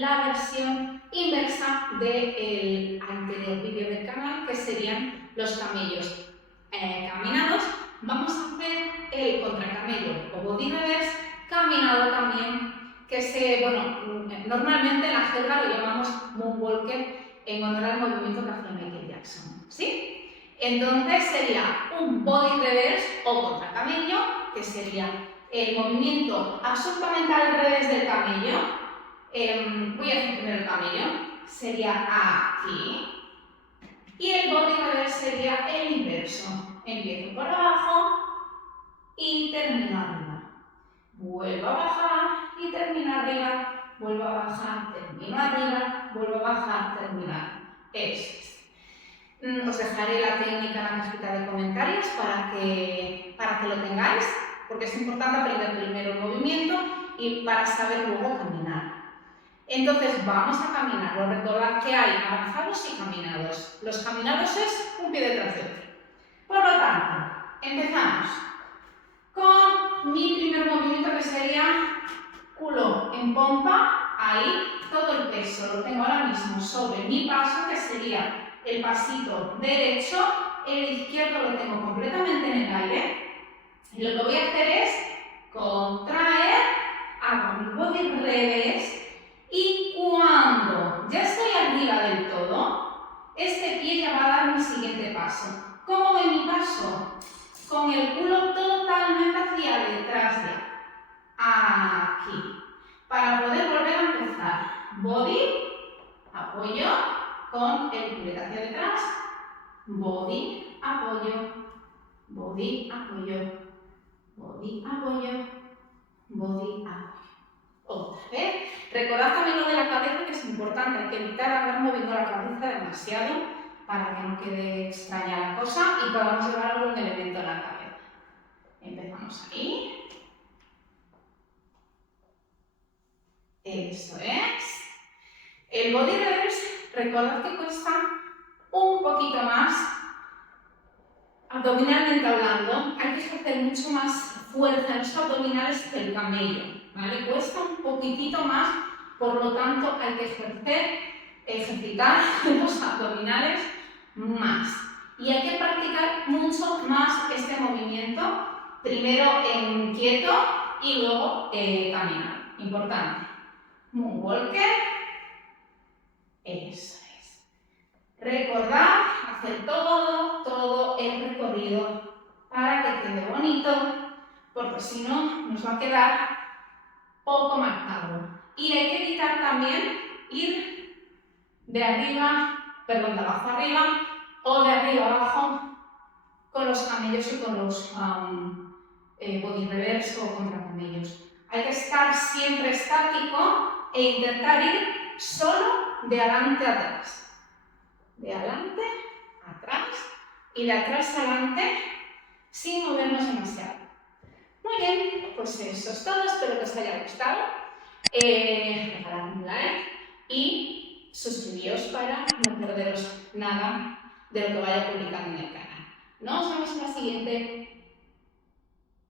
la versión inversa del anterior vídeo del canal, que serían los camellos caminados. Vamos a hacer el contracamello o body reverse caminado también, que normalmente en la jerga lo llamamos moonwalker en honor al movimiento que hace Michael Jackson, ¿sí? Entonces sería un body reverse o contracamello, que sería el movimiento absolutamente al revés del camello. Voy a hacer primero el camello, sería aquí, y el body reverse sería el inverso. Empiezo por abajo y termino arriba. Vuelvo a bajar y termino arriba. Vuelvo a bajar, termino arriba. Vuelvo a bajar, termino arriba. Eso es. Os dejaré la técnica en la cajita de comentarios para que lo tengáis, porque es importante aprender primero el movimiento y para saber luego caminar. Entonces vamos a caminar. Recordad que hay avanzados y caminados. Los caminados es un pie detrás de otro. Por lo tanto, empezamos con mi primer movimiento, que sería culo en pompa. Ahí todo el peso lo tengo ahora mismo sobre mi paso, que sería el pasito derecho. El izquierdo lo tengo completamente en el aire. Y lo que voy a hacer es contraer, hago mi body reverse, y cuando ya estoy arriba del todo, este pie ya va a dar mi siguiente paso. ¿Cómo ve mi paso? Con el culo totalmente hacia detrás ya. Aquí. Para poder volver a empezar. Body, apoyo, con el culete hacia detrás. Body, apoyo. Body, apoyo. Body, apoyo. Body, apoyo. Otra vez. Recordad también lo de la cabeza, que es importante. Hay que evitar andar moviendo la cabeza demasiado para que no quede extraña la cosa y podamos llevar algún elemento a la cabeza. Empezamos ahí. Eso es. El body reverse, recordad que cuesta un poquito más. Abdominalmente hablando, hay que ejercer mucho más fuerza en los abdominales que el camello, ¿vale? Cuesta un poquitito más, por lo tanto hay que ejercitar los abdominales más. Y hay que practicar mucho más este movimiento, primero en quieto y luego caminar. Importante. Moonwalker. Eso es. Recordad hacer todo el recorrido para que quede bonito, porque si no nos va a quedar poco marcado. Y hay que evitar también ir de abajo arriba o de arriba abajo con los camellos y con los body reverse o contracamellos. Hay que estar siempre estático e intentar ir solo de adelante a atrás. De adelante a atrás y de atrás a adelante sin movernos demasiado. Muy bien, pues eso es todo. Espero que os haya gustado. Regaladme un like y suscribíos para no perderos nada de lo que vaya publicando en el canal. Nos vemos en la siguiente.